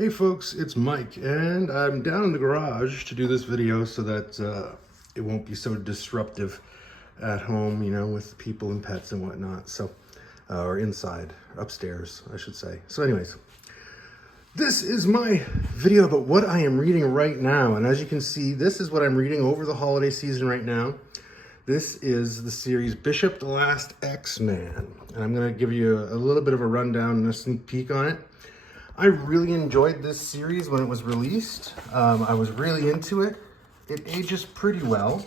Hey folks, it's Mike, and I'm down in the garage to do this video so that it won't be so disruptive at home, with people and pets and whatnot. So, or inside, upstairs, I should say. So anyways, this is my video about what I am reading right now. And as you can see, this is what I'm reading over the holiday season right now. This is the series Bishop, the Last X-Man. And I'm gonna give you a little bit of a rundown and a sneak peek on it. I really enjoyed this series when it was released. I was really into it. It ages pretty well.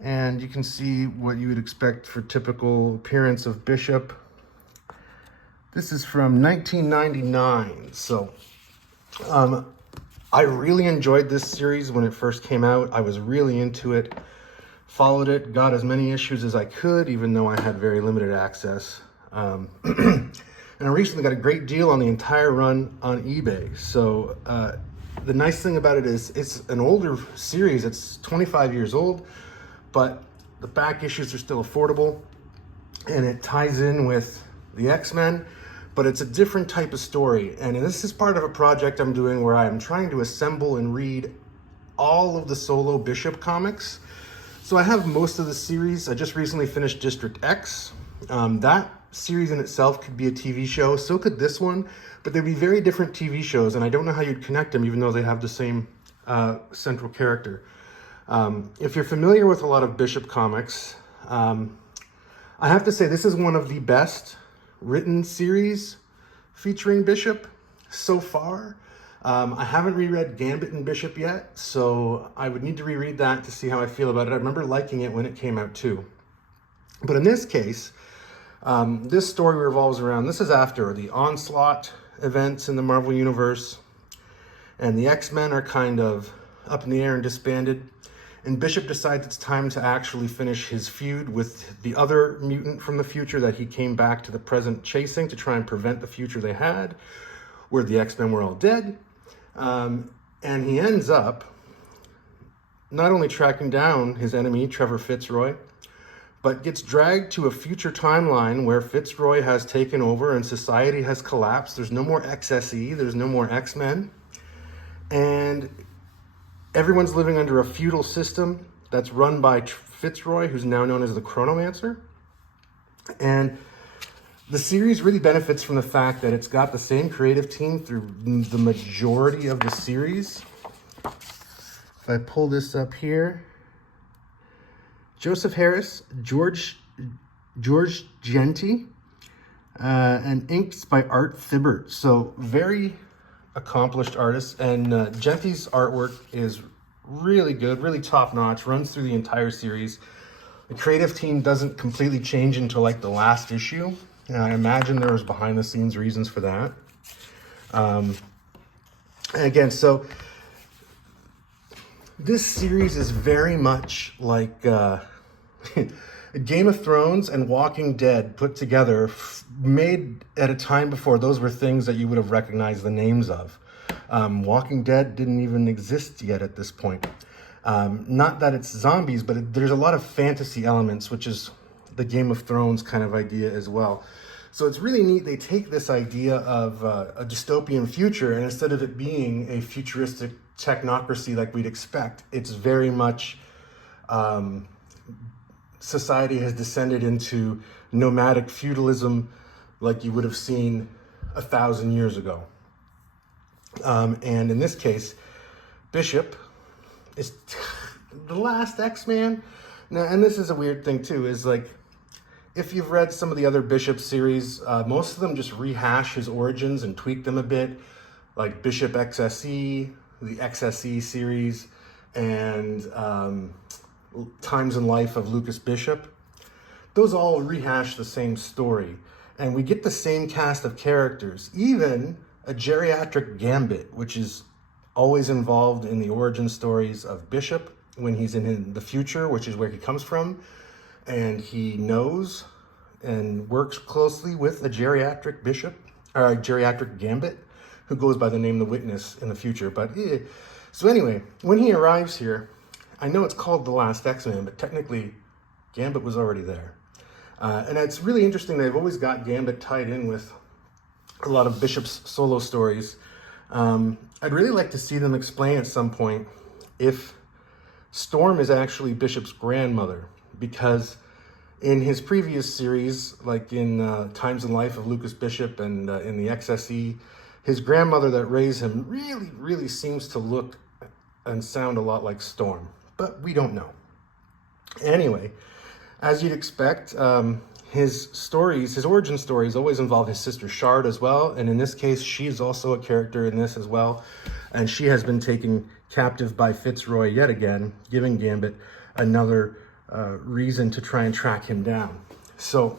And you can see what you would expect for typical appearance of Bishop. This is from 1999. So I really enjoyed this series when it first came out. I was really into it. Followed it, got as many issues as I could, even though I had very limited access. And I recently got a great deal on the entire run on eBay. So the nice thing about it is it's an older series. It's 25 years old, but the back issues are still affordable. And it ties in with the X-Men, but it's a different type of story. And this is part of a project I'm doing where I'm trying to assemble and read all of the solo Bishop comics. So I have most of the series. I just recently finished District X. That series in itself could be a TV show, so could this one, but they'd be very different TV shows, and I don't know how you'd connect them even though they have the same central character. If you're familiar with a lot of Bishop comics, I have to say this is one of the best written series featuring Bishop so far. I haven't reread Gambit and Bishop yet, so I would need to reread that to see how I feel about it. I remember liking it when it came out too. But in this case, this story revolves around, this is after the Onslaught events in the Marvel Universe, and the X-Men are kind of up in the air and disbanded, and Bishop decides it's time to actually finish his feud with the other mutant from the future that he came back to the present chasing to try and prevent the future they had, where the X-Men were all dead. And he ends up not only tracking down his enemy, Trevor Fitzroy, but gets dragged to a future timeline where Fitzroy has taken over and society has collapsed. There's no more XSE, there's no more X-Men. And everyone's living under a feudal system that's run by Fitzroy, who's now known as the Chronomancer. And the series really benefits from the fact that it's got the same creative team through the majority of the series. If I pull this up here, Joseph Harris, George Genty, and inks by Art Thibert. So very accomplished artists, and Genty's artwork is really good, really top notch, runs through the entire series. The creative team doesn't completely change until like the last issue, and I imagine there was behind the scenes reasons for that. And again, so this series is very much like Game of Thrones and Walking Dead put together, made at a time before those were things that you would have recognized the names of. Walking Dead didn't even exist yet at this point. Not that it's zombies, but there's a lot of fantasy elements, which is the Game of Thrones kind of idea as well. So it's really neat. They take this idea of a dystopian future, and instead of it being a futuristic technocracy like we'd expect, it's very much society has descended into nomadic feudalism like you would have seen 1,000 years ago. And in this case, Bishop is the last X-Man. Now, and this is a weird thing too, is like, if you've read some of the other Bishop series, most of them just rehash his origins and tweak them a bit, like Bishop XSE, the XSE series, and Times in Life of Lucas Bishop. Those all rehash the same story, and we get the same cast of characters, even a geriatric Gambit, which is always involved in the origin stories of Bishop when he's in the future, which is where he comes from, and he knows and works closely with a geriatric Bishop, or a geriatric Gambit, who goes by the name The Witness in the future. But so anyway, when he arrives here, I know it's called The Last X-Men, but technically Gambit was already there. And it's really interesting. They've always got Gambit tied in with a lot of Bishop's solo stories. I'd really like to see them explain at some point if Storm is actually Bishop's grandmother, because in his previous series, like in Times in Life of Lucas Bishop and in the XSE, his grandmother that raised him really seems to look and sound a lot like Storm, but we don't know. Anyway, as you'd expect, his origin stories always involve his sister Shard as well, and in this case, she is also a character in this as well, and she has been taken captive by Fitzroy yet again, giving Gambit another reason to try and track him down. So,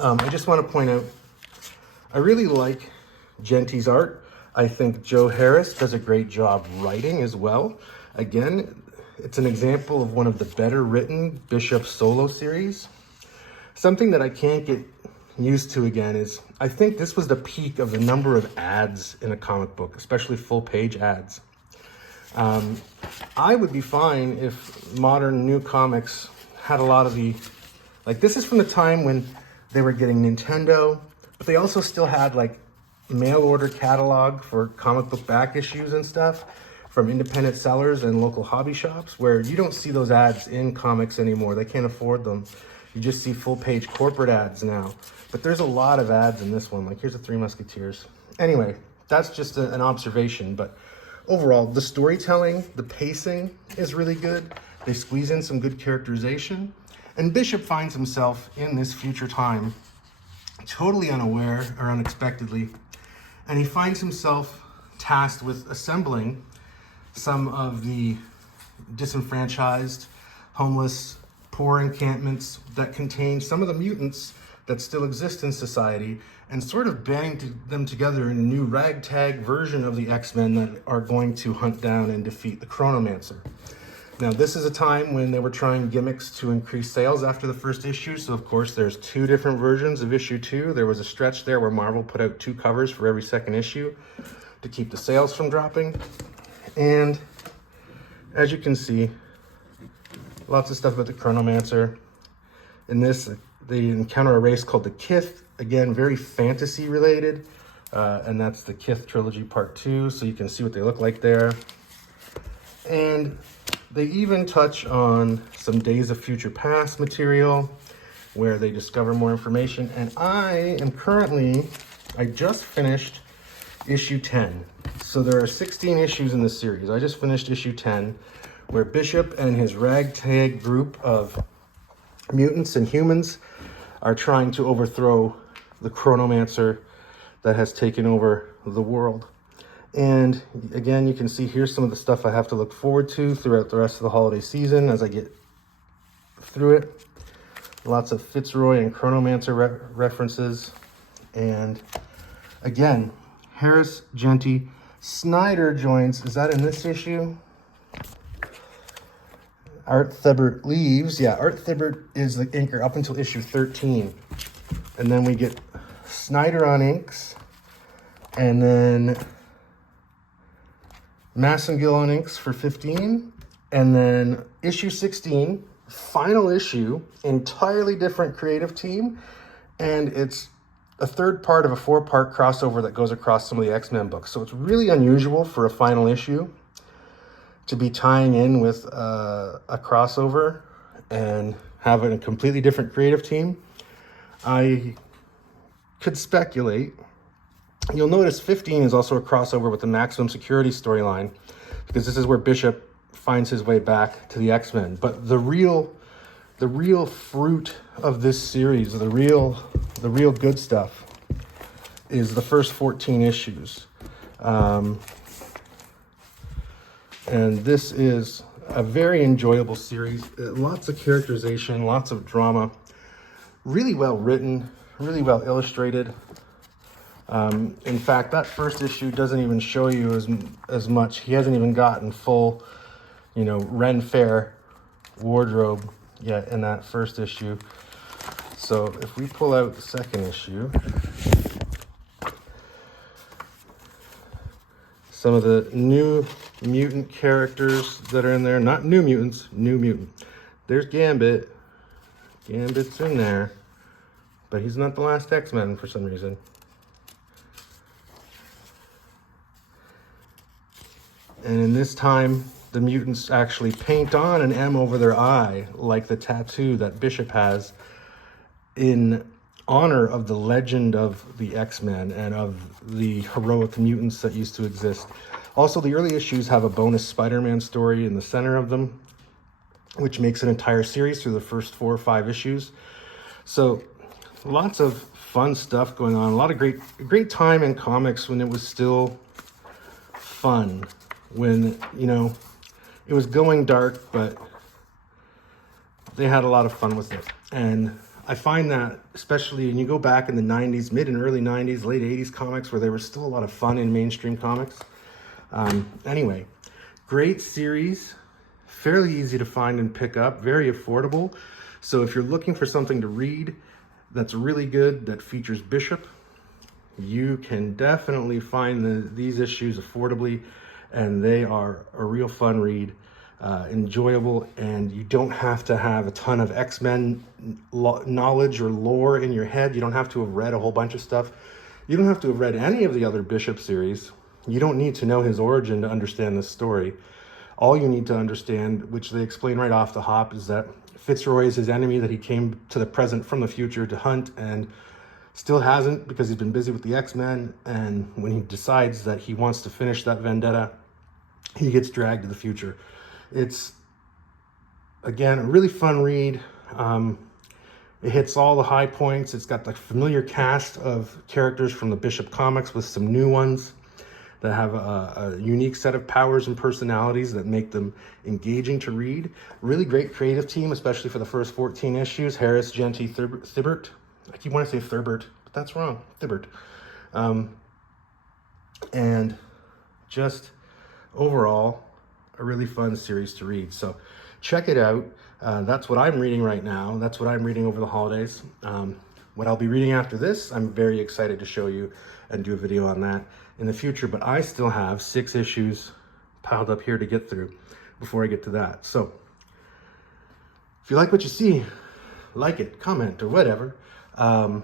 I just want to point out, I really like Genti's art. I think Joe Harris does a great job writing as well. Again, it's an example of one of the better written Bishop solo series. Something that I can't get used to again is, I think this was the peak of the number of ads in a comic book, especially full page ads. I would be fine if modern new comics had a lot of like this is from the time when they were getting Nintendo, but they also still had like mail order catalog for comic book back issues and stuff from independent sellers and local hobby shops, where you don't see those ads in comics anymore. They can't afford them. You just see full page corporate ads now. But there's a lot of ads in this one. Like here's the Three Musketeers. Anyway, that's just an observation. But overall, the storytelling, the pacing is really good. They squeeze in some good characterization. And Bishop finds himself in this future time, totally unaware or unexpectedly. And he finds himself tasked with assembling some of the disenfranchised, homeless, poor encampments that contain some of the mutants that still exist in society, and sort of banding them together in a new ragtag version of the X-Men that are going to hunt down and defeat the Chronomancer. Now, this is a time when they were trying gimmicks to increase sales after the first issue, so of course there's two different versions of issue 2. There was a stretch there where Marvel put out 2 covers for every second issue to keep the sales from dropping. And as you can see, lots of stuff about the Chronomancer. In this, they encounter a race called the Kith. Again, very fantasy related. And that's the Kith Trilogy Part 2. So you can see what they look like there. And they even touch on some Days of Future Past material where they discover more information. And I just finished issue 10. So there are 16 issues in this series. I just finished issue 10, where Bishop and his ragtag group of mutants and humans are trying to overthrow the Chronomancer that has taken over the world. And again, you can see here's some of the stuff I have to look forward to throughout the rest of the holiday season as I get through it. Lots of Fitzroy and Chronomancer references. And again, Harris, Genty, Snyder joins. Is that in this issue? Art Thibert leaves. Yeah, Art Thibert is the inker up until issue 13. And then we get Snyder on inks. And then Massengill on inks for 15. And then issue 16, final issue, entirely different creative team. And it's a third part of a 4-part crossover that goes across some of the X-Men books. So it's really unusual for a final issue to be tying in with a crossover and having a completely different creative team. I could speculate. You'll notice 15 is also a crossover with the Maximum Security storyline, because this is where Bishop finds his way back to the X-Men. But the real fruit of this series, the real good stuff, is the first 14 issues. And this is a very enjoyable series. Lots of characterization, lots of drama, really well written, really well illustrated. In fact, that first issue doesn't even show you as much. He hasn't even gotten full, Ren Fair wardrobe yet in that first issue. So if we pull out the second issue, some of the new mutant characters that are in there, not new mutants, new mutant. There's Gambit. Gambit's in there, but he's not the last X-Men for some reason. And in this time, the mutants actually paint on an M over their eye, like the tattoo that Bishop has, in honor of the legend of the X-Men and of the heroic mutants that used to exist. Also, the early issues have a bonus Spider-Man story in the center of them, which makes an entire series through the first 4 or 5 issues. So lots of fun stuff going on. A lot of great time in comics when it was still fun, when, you know, it was going dark, but they had a lot of fun with it. And I find that, especially when you go back in the 90s, mid and early 90s, late 80s comics, where there was still a lot of fun in mainstream comics. Anyway, great series, fairly easy to find and pick up, very affordable. So if you're looking for something to read that's really good, that features Bishop, you can definitely find these issues affordably, and they are a real fun read. Enjoyable, and you don't have to have a ton of X-Men knowledge or lore in your head. You don't have to have read a whole bunch of stuff. You don't have to have read any of the other Bishop series. You don't need to know his origin to understand this story. All you need to understand, which they explain right off the hop, is that Fitzroy is his enemy that he came to the present from the future to hunt, and still hasn't because he's been busy with the X-Men. And when he decides that he wants to finish that vendetta, he gets dragged to the future. It's, again, a really fun read. It hits all the high points. It's got the familiar cast of characters from the Bishop comics with some new ones that have a unique set of powers and personalities that make them engaging to read. Really great creative team, especially for the first 14 issues. Harris, Genty, Thibert. I keep wanting to say Thurbert, but that's wrong. Thibert. And just overall, a really fun series to read. So check it out. That's what I'm reading right now. That's what I'm reading over the holidays. What I'll be reading after this, I'm very excited to show you and do a video on that in the future, but I still have 6 issues piled up here to get through before I get to that. So if you like what you see, like it, comment, or whatever. I'm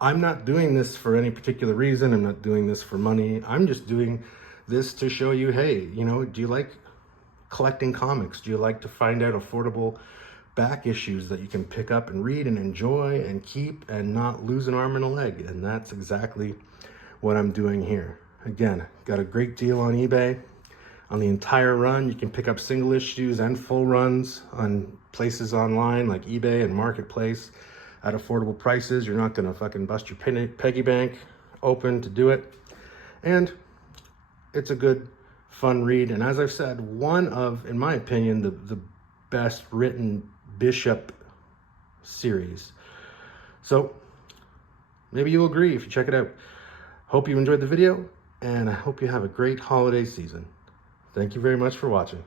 not doing this for any particular reason. I'm not doing this for money. I'm just doing this to show you, hey, you know, do you like collecting comics? Do you like to find out affordable back issues that you can pick up and read and enjoy and keep and not lose an arm and a leg? And that's exactly what I'm doing here. Again, got a great deal on eBay on the entire run. You can pick up single issues and full runs on places online like eBay and Marketplace at affordable prices. You're not gonna fucking bust your piggy bank open to do it. And it's a good, fun read. And as I've said, one of, in my opinion, the best written Bishop series. So maybe you'll agree if you check it out. Hope you enjoyed the video, and I hope you have a great holiday season. Thank you very much for watching.